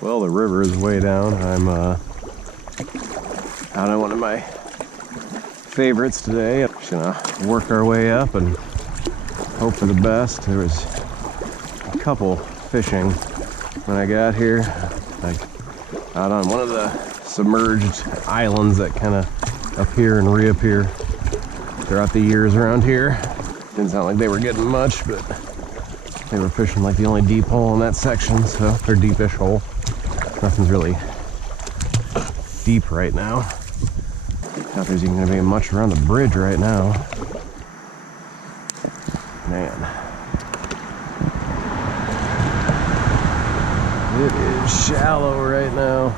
Well, the river is way down. I'm out on one of my favorites today. Just gonna work our way up and hope for the best. There was a couple fishing when I got here, like out on one of the submerged islands that kind of appear and reappear throughout the years around here. Didn't sound like they were getting much, but they were fishing like the only deep hole in that section, so, or deepish hole. Nothing's really deep right now. Not there's even gonna be much around the bridge right now. Man. It is shallow right now.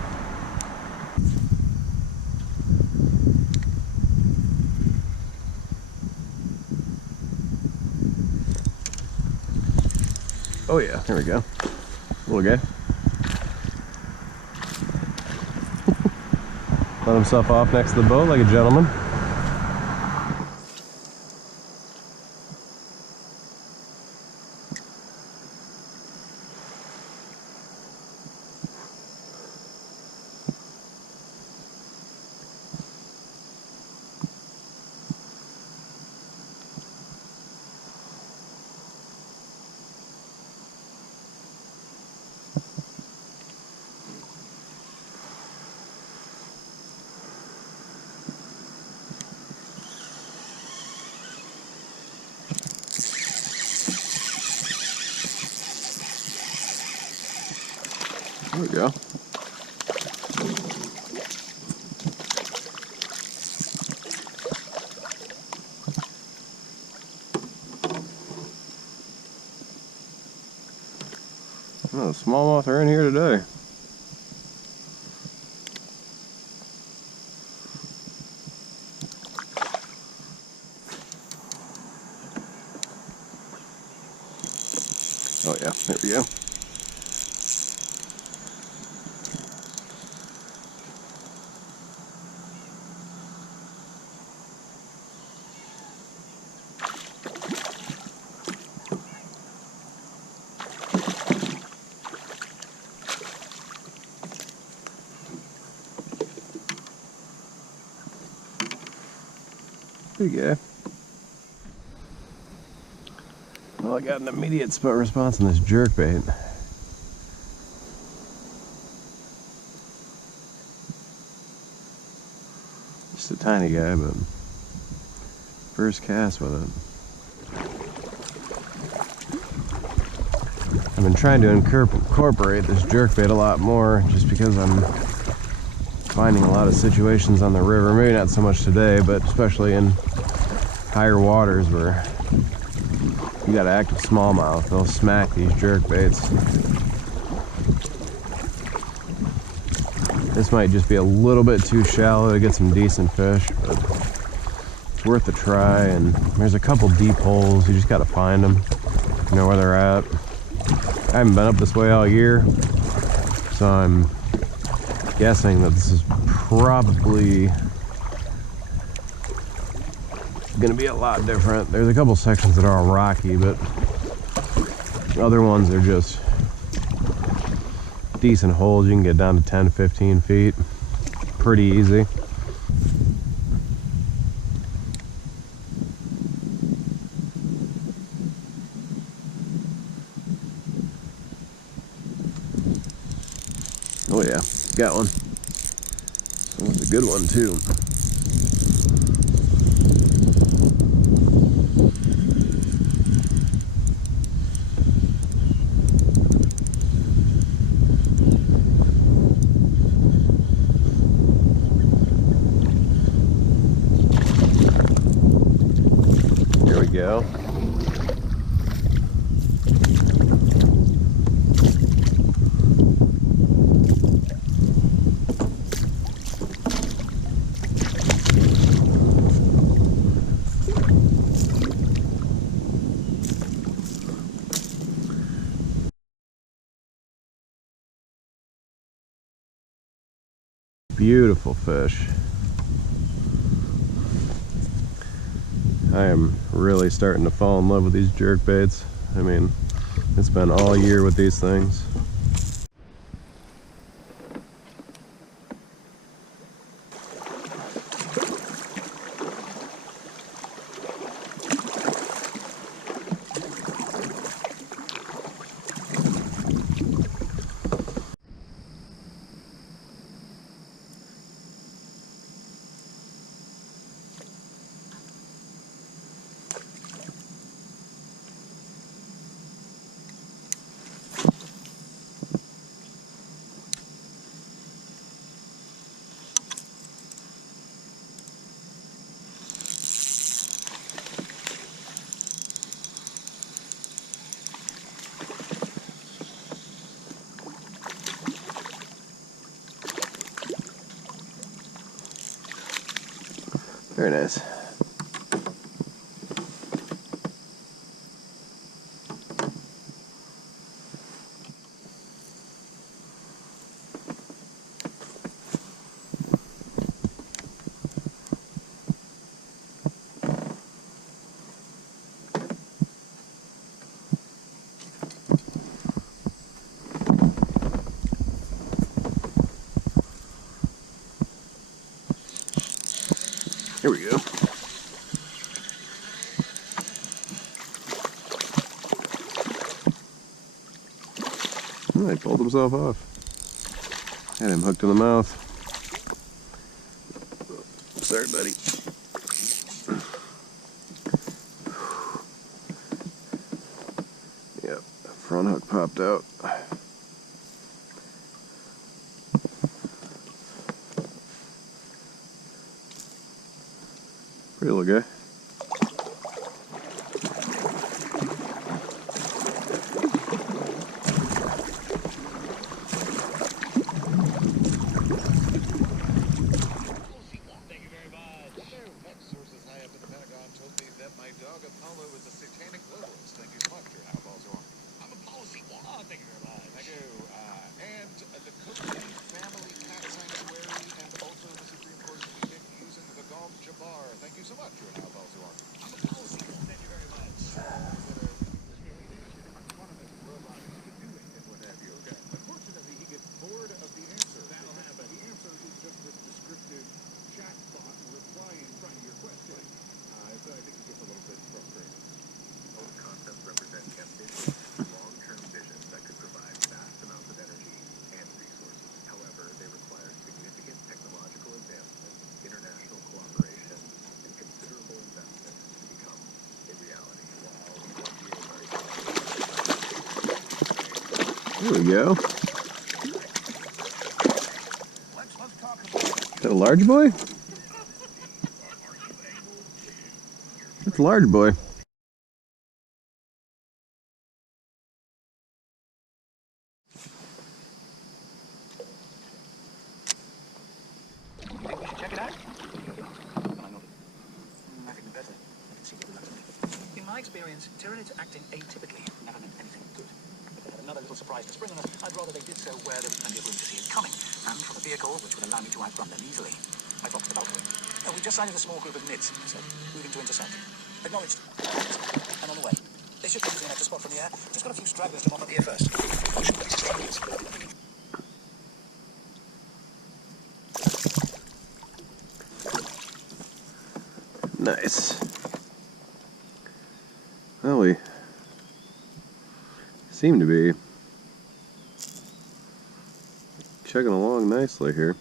Oh yeah, there we go. Little guy. Let himself off next to the boat like a gentleman. There we go. Oh, the smallmouth are in here today. Oh yeah, there we go. There you go. Well, I got an immediate spot response on this jerkbait. Just a tiny guy, but first cast with it. I've been trying to incorporate this jerkbait a lot more just because I'm finding a lot of situations on the river, maybe not so much today, but especially in higher waters where you got active smallmouth. They'll smack these jerkbaits. This might just be a little bit too shallow to get some decent fish, but it's worth a try. And there's a couple deep holes, you just gotta find them, you know where they're at. I haven't been up this way all year, so I'm guessing that this is probably gonna be a lot different. There's a couple sections that are all rocky, but other ones are just decent holes. You can get down to 10-15 feet pretty easy. Oh yeah, got one. That was a good one too. Here we go. Beautiful fish. I am really starting to fall in love with these jerkbaits. I mean, it's been all year with these things. Very nice. Here we go. Oh, he pulled himself off. Had him hooked in the mouth. Sorry, buddy. Yep, front hook popped out. Pretty little guy. There we go. Is that a large boy? It's a large boy. Check it out. In my experience, Tyranids acting atypically never meant anything good. If they had another little surprise to spring on us, I'd rather they did so where there was plenty of room to see it coming, and from a vehicle which would allow me to outrun them easily. I dropped the Valkyrie. We just sighted a small group of mids, so moving to intercept. Acknowledged. And on the way. They should be easy enough to spot from the air. Just got a few stragglers to mop up here first. Nice. Well, we seem to be chugging along nicely here.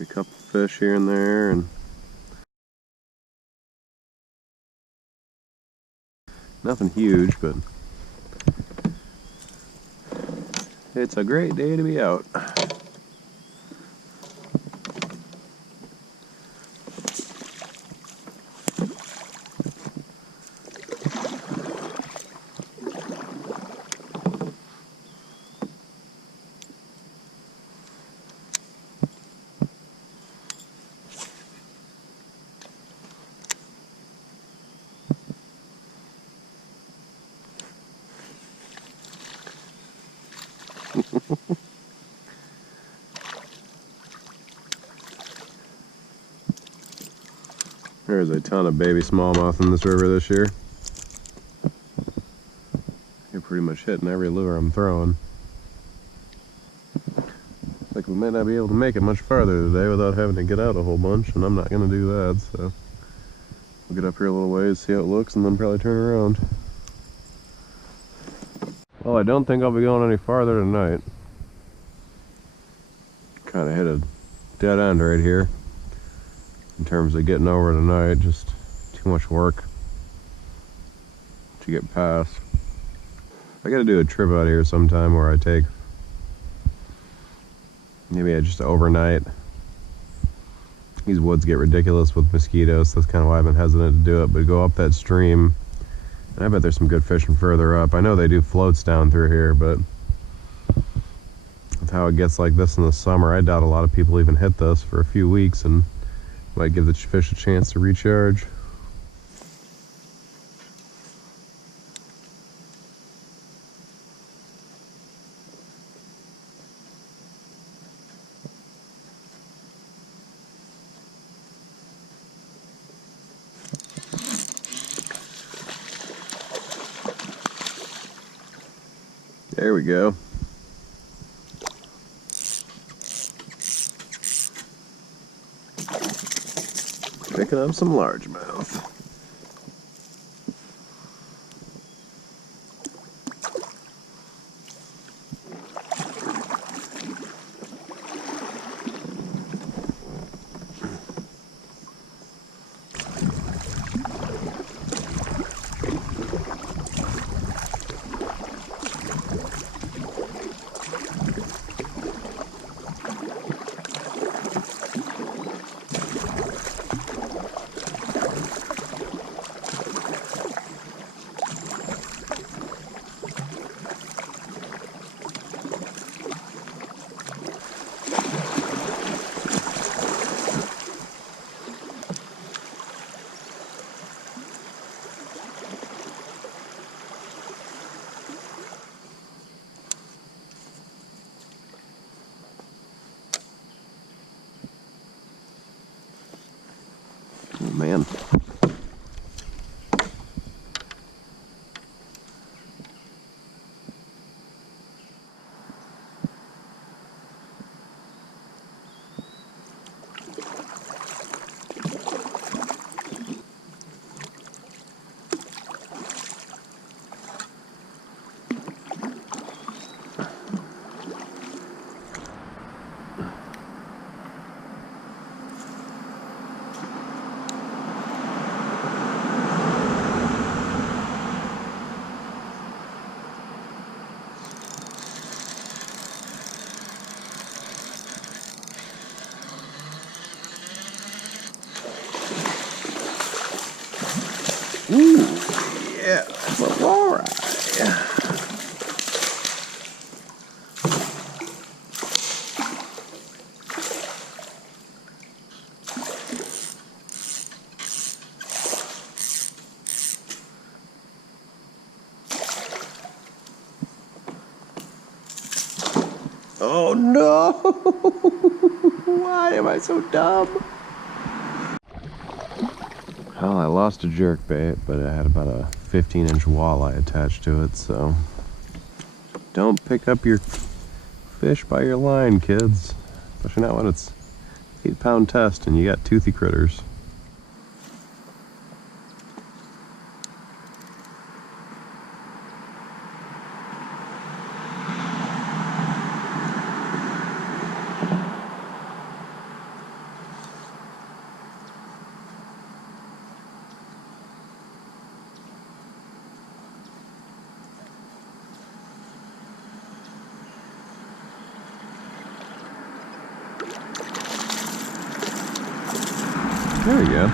A couple fish here and there, and nothing huge, but it's a great day to be out. There's a ton of baby smallmouth in this river this year. You're pretty much hitting every lure I'm throwing. Looks like we might not be able to make it much farther today without having to get out a whole bunch, and I'm not going to do that, so we'll get up here a little ways, see how it looks, and then probably turn around. Well, I don't think I'll be going any farther tonight. Kind of hit a dead end right here in terms of getting over tonight. Just too much work to get past. I gotta do a trip out here sometime where I take maybe just overnight. These woods get ridiculous with mosquitoes, so that's kind of why I've been hesitant to do it, but go up that stream, and I bet there's some good fishing further up. I know they do floats down through here, but with how it gets like this in the summer, I doubt a lot of people even hit this for a few weeks and Might give the fish a chance to recharge. There we go. Picking up some largemouth. Oh man. Ooh, yeah, that's a walleye. Oh no! Why am I so dumb? Well, I lost a jerkbait, but it had about a 15-inch walleye attached to it, so don't pick up your fish by your line, kids. Especially not when it's 8-pound test and you got toothy critters. There we go.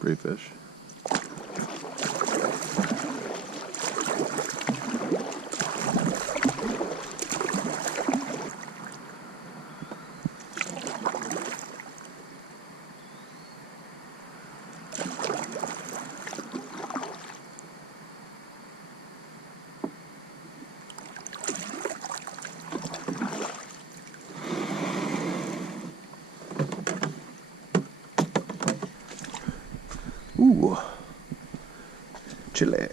Pretty fish. chili.